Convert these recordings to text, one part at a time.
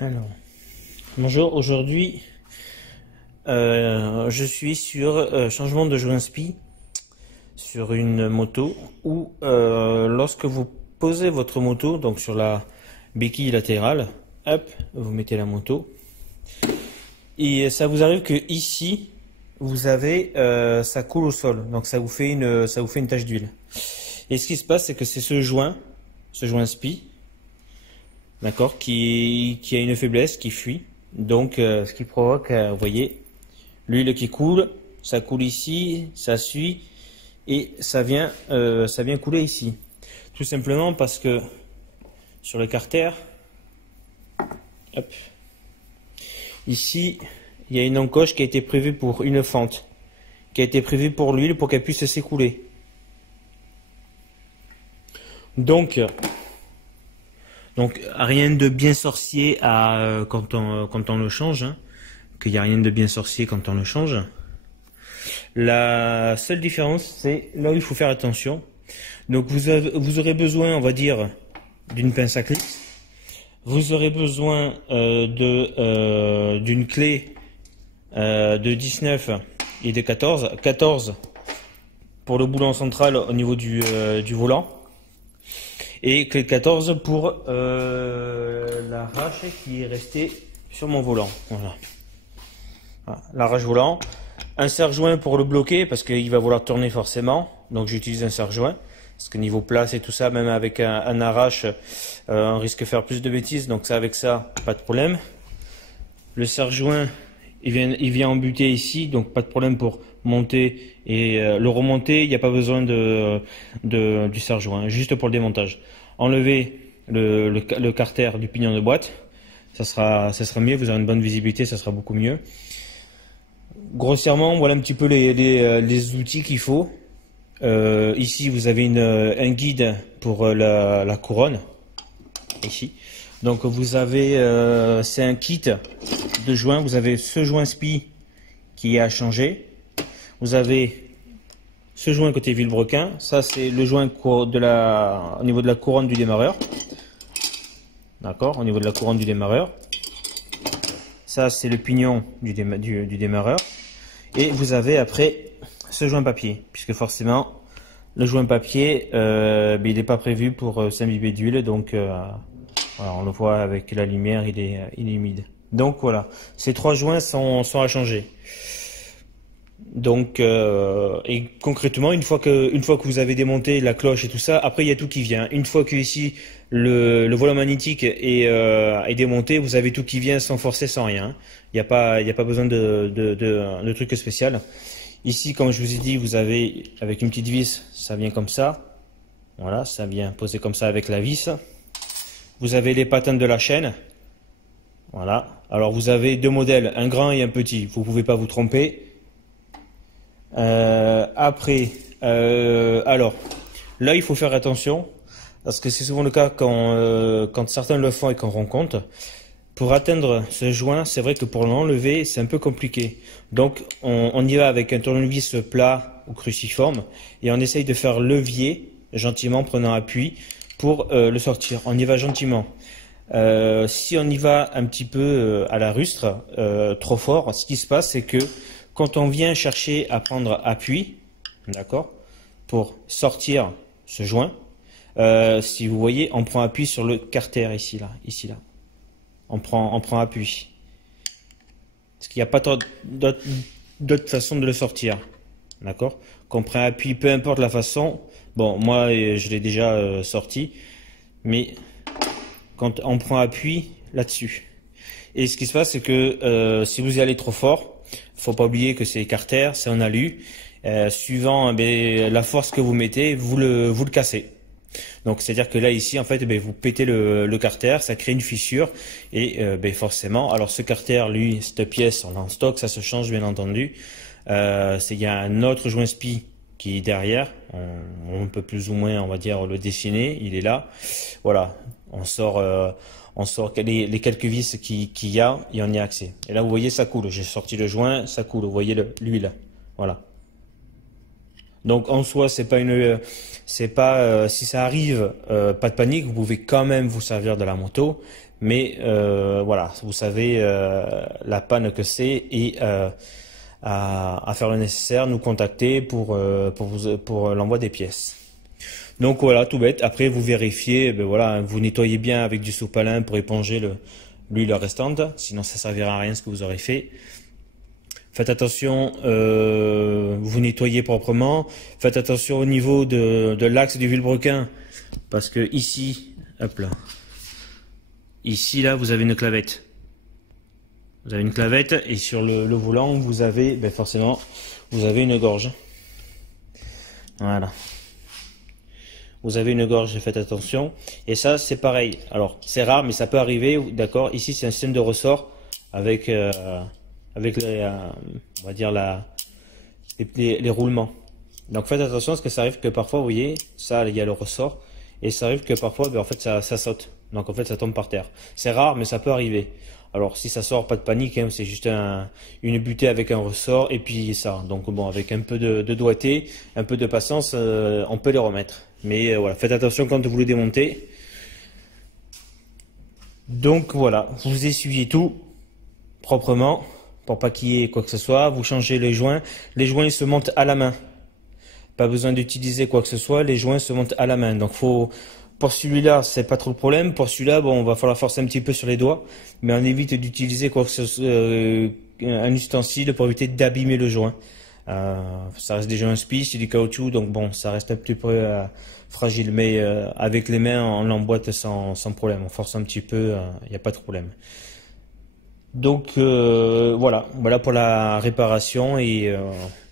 Alors, bonjour, aujourd'hui je suis sur changement de joint spi sur une moto où lorsque vous posez votre moto donc sur la béquille latérale, hop, vous mettez la moto et ça vous arrive que ici vous avez ça coule au sol, donc ça vous fait une tache d'huile. Et ce qui se passe, c'est que c'est ce joint spi, d'accord, qui a une faiblesse, qui fuit. Donc, ce qui provoque, vous voyez, l'huile qui coule, ça coule ici, ça suit, et ça vient couler ici. Tout simplement parce que sur le carter, hop, ici, il y a une encoche qui a été prévue pour une fente, qui a été prévue pour l'huile pour qu'elle puisse s'écouler. Donc, rien de bien sorcier quand on le change, hein, qu'il n'y a rien de bien sorcier quand on le change. La seule différence, c'est là où il faut faire attention. Donc vous aurez besoin, on va dire, d'une pince à clips. Vous aurez besoin d'une clé de 19 et de 14. 14 pour le boulon central au niveau du volant. Et clé de 14 pour la rache qui est restée sur mon volant. Voilà. La rache volant. Un serre-joint pour le bloquer parce qu'il va vouloir tourner forcément. Donc j'utilise un serre-joint. Parce que niveau place et tout ça, même avec un arrache, on risque de faire plus de bêtises. Donc ça, avec ça, pas de problème. Le serre-joint, il vient embuter ici. Donc pas de problème pour monter et le remonter. Il n'y a pas besoin du serre-joint, juste pour le démontage. Enlever le carter du pignon de boîte. Ça sera mieux. Vous aurez une bonne visibilité. Ça sera beaucoup mieux. Grossièrement, voilà un petit peu les outils qu'il faut. Ici, vous avez un guide pour la couronne. Ici. Donc, vous avez, c'est un kit de joints. Vous avez ce joint spi qui a changé. Vous avez ce joint côté vilebrequin. Ça, c'est le joint au niveau de la couronne du démarreur. D'accord, au niveau de la couronne du démarreur. Ça, c'est le pignon du démarreur. Et vous avez après ce joint papier, puisque forcément, le joint papier, il n'est pas prévu pour s'imbiber d'huile. Donc, voilà, on le voit avec la lumière, il est humide. Donc, voilà, ces trois joints sont à changer. Donc, et concrètement, une fois que vous avez démonté la cloche et tout ça, après il y a tout qui vient. Une fois que ici le volant magnétique est démonté, vous avez tout qui vient sans forcer, sans rien. Il n'y a pas besoin de trucs spécial. Ici, comme je vous ai dit, vous avez avec une petite vis, ça vient comme ça. Voilà, ça vient posé comme ça avec la vis. Vous avez les patins de la chaîne. Voilà. Alors vous avez deux modèles, un grand et un petit. Vous pouvez pas vous tromper. Alors là il faut faire attention parce que c'est souvent le cas quand certains le font et qu'on rend compte. Pour atteindre ce joint, c'est vrai que pour l'enlever c'est un peu compliqué, donc on y va avec un tournevis plat ou cruciforme et on essaye de faire levier gentiment, prenant appui pour le sortir. On y va gentiment. Si on y va un petit peu à la rustre, trop fort, ce qui se passe c'est que quand on vient chercher à prendre appui, d'accord, pour sortir ce joint, si vous voyez, on prend appui sur le carter ici là. On prend appui. Parce qu'il n'y a pas d'autre façon de le sortir, d'accord. Qu'on prend appui, peu importe la façon. Bon, moi, je l'ai déjà sorti, mais quand on prend appui là-dessus. Et ce qui se passe, c'est que si vous y allez trop fort, faut pas oublier que c'est carter, c'est en alu. Suivant la force que vous mettez, vous le cassez. Donc c'est-à-dire que là ici en fait vous pétez le carter, ça crée une fissure et forcément. Alors ce carter, lui, cette pièce, on l'a en stock, ça se change bien entendu. Il y a un autre joint spi qui est derrière. On peut plus ou moins, on va dire, le dessiner. Il est là. Voilà, on sort les quelques vis qu'il y a et on y a accès. Et là, vous voyez, ça coule. J'ai sorti le joint, ça coule. Vous voyez l'huile. Voilà. Donc en soi, c'est pas si ça arrive, pas de panique, vous pouvez quand même vous servir de la moto, mais voilà, vous savez la panne que c'est et à faire le nécessaire, nous contacter pour l'envoi des pièces. Donc voilà, tout bête. Après, vous vérifiez, ben voilà, vous nettoyez bien avec du sopalin pour éponger l'huile restante, sinon ça servira à rien ce que vous aurez fait. Faites attention, vous nettoyez proprement. Faites attention au niveau de l'axe du vilebrequin, parce que ici, hop là, ici là, vous avez une clavette. Vous avez une clavette et sur le volant, vous avez, ben forcément, vous avez une gorge. Voilà. Vous avez une gorge, faites attention. Et ça, c'est pareil. Alors, c'est rare, mais ça peut arriver. D'accord. Ici, c'est un système de ressort avec on va dire les roulements. Donc, faites attention parce que ça arrive que parfois, vous voyez, ça, il y a le ressort. Et ça arrive que parfois, ben, en fait, ça saute. Donc, en fait, ça tombe par terre. C'est rare, mais ça peut arriver. Alors, si ça sort, pas de panique, hein, c'est juste une butée avec un ressort et puis ça. Donc, bon, avec un peu de doigté, un peu de patience, on peut les remettre. Mais voilà, faites attention quand vous le démontez. Donc voilà, vous essuyez tout proprement pour pas qu'il y ait quoi que ce soit. Vous changez les joints. Les joints ils se montent à la main. Pas besoin d'utiliser quoi que ce soit. Les joints se montent à la main. Donc pour celui-là, c'est pas trop le problème. Pour celui-là, bon, on va falloir forcer un petit peu sur les doigts, mais on évite d'utiliser quoi que ce soit, un ustensile pour éviter d'abîmer le joint. Ça reste déjà un spi, c'est du caoutchouc, donc bon, ça reste un petit peu fragile, mais avec les mains, on l'emboîte sans problème. On force un petit peu, il n'y a pas de problème. Donc voilà pour la réparation et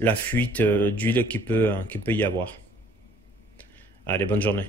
la fuite d'huile qui peut y avoir. Allez, bonne journée.